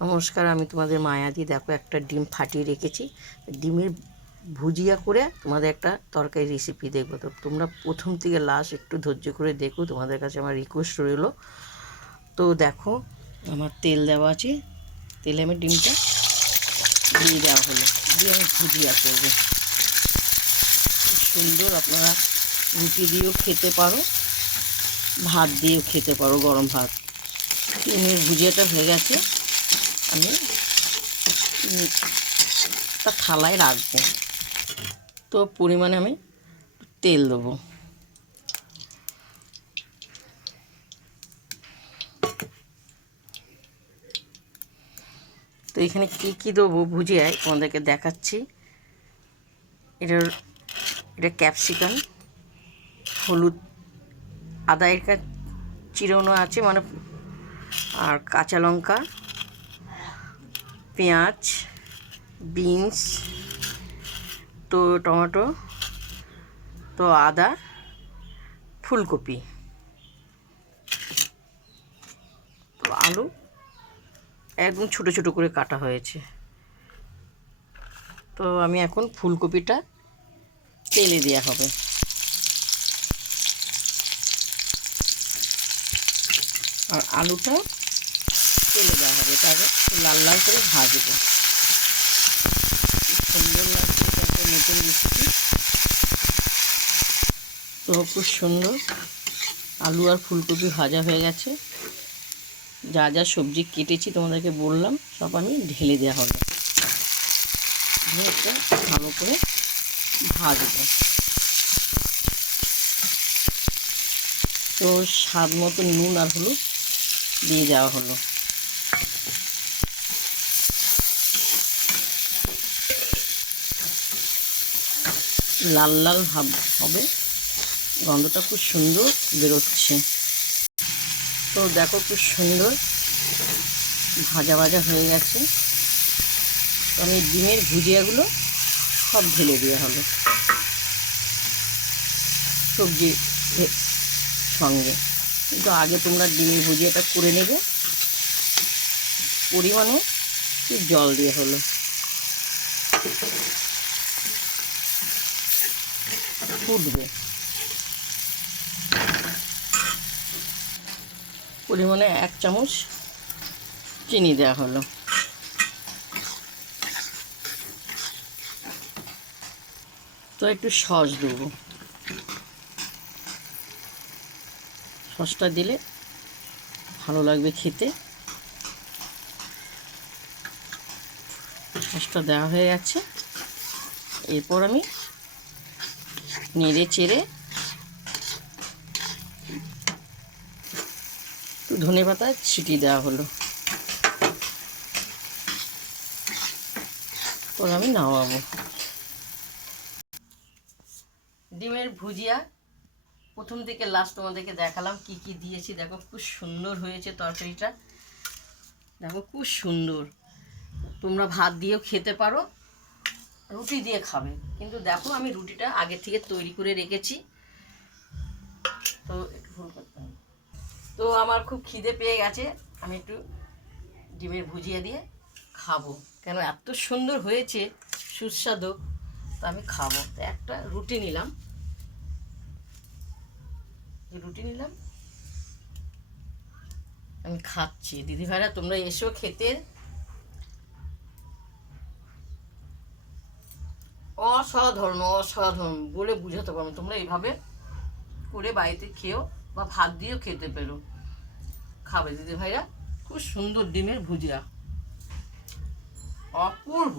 নমস্কার, আমি তোমাদের মায়াদি। দেখো, একটা ডিম ফাটিয়ে রেখেছি। ডিমের ভুজিয়া করে তোমাদের একটা তরকারি রেসিপি দেখবো। তো তোমরা প্রথম থেকে লাস্ট একটু ধৈর্য করে দেখো, তোমাদের কাছে আমার রিকোয়েস্ট রইলো। তো দেখো, আমার তেল দেওয়া আছে, তেলে আমি ডিমটা দিয়ে দেওয়া হলো, দিয়ে আমি ভুজিয়া করবো। খুব সুন্দর, আপনারা রুটি দিয়েও খেতে পারো, ভাত দিয়েও খেতে পারো, গরম ভাত। ডিমের ভুজিয়াটা হয়ে গেছে, আমি একটা থালায় রাখবো। তো পরিমাণে আমি তেল দেবো। তো এখানে কি কি দেবো ভুজিয়ায় তোমাদেরকে দেখাচ্ছি। এটা ক্যাপসিকাম, হলুদ, আদা এর চিরোনো আছে মানে, আর কাঁচা লঙ্কা, পেঁয়াজ, বিনস, তো টমেটো, তো আদা, ফুলকপি, তো আলু একদম ছোটো ছোটো করে কাটা হয়েছে। তো আমি এখন ফুলকপিটা তেলে দেওয়া হবে, আর আলুটা তেলে দেওয়া হবে। এটা আগে লাল লাল করে ভাজবো। সুন্দর লাগছে, এটা একটা নতুন রেসিপি। তো খুব সুন্দর আলু আর ফুলকপি ভাজা হয়ে গেছে। যা যা সবজি কেটেছি তোমাদেরকে বললাম, সব আমি ঢেলে দেওয়া হবে। একটা ভালো করে ভাজবো। তো স্বাদ মতো নুন আর হলুদ দিয়ে দেওয়া হলো। লাল লাল ভাব হবে, গন্ধটা খুব সুন্দর বেরোচ্ছে। তো দেখো, খুব সুন্দর ভাজা ভাজা হয়ে গেছে। তো আমি ডিমের ভুজিয়াগুলো সব ঢেলে দেওয়া হলো সবজির সঙ্গে। কিন্তু আগে তোমরা ডিমের ভুজিয়াটা করে নেবে। পরিমাণে একটু জল দিয়ে হলো, ফুটবে। পরিমাণে 1 চামচ চিনি দেওয়া হলো। তো একটু সস দেবো। সসটা দিলে ভালো লাগবে খেতে। সসটা দেওয়া হয়ে গেছে। এরপর আমি নেড়ে চেড়ে একটু ধনেপাতা ছিটিয়ে দেওয়া হলো। পর আমি নামাবো। ডিমের ভুজিয়া প্রথম থেকে লাস্ট তোমাদেরকে দেখালাম কি কি দিয়েছি। দেখো, খুব সুন্দর হয়েছে তরকারিটা। দেখো, খুব সুন্দর। তোমরা ভাত দিয়েও খেতে পারো, রুটি দিয়ে খাবে। কিন্তু দেখো, আমি রুটিটা আগে থেকে তৈরি করে রেখেছি। তো একটু ভুল করতে হবে। তো আমার খুব খিদে পেয়ে গেছে, আমি একটু ডিমের ভুজিয়া দিয়ে খাবো। কেন এত সুন্দর হয়েছে, সুস্বাদু। তো আমি খাবো। তো একটা রুটি নিলাম, আমি খাচ্ছি। দিদিভাইরা, তোমরা এসো খেতে। অসাধারণ অসাধারণ বলে বুঝাতে পারবো। তোমরা এইভাবে করে বাড়িতে খেয়েও বা ভাত দিয়েও খেতে পেরো, খাবে দিদিভাইরা। খুব সুন্দর ডিমের ভুজিয়া, অপূর্ব।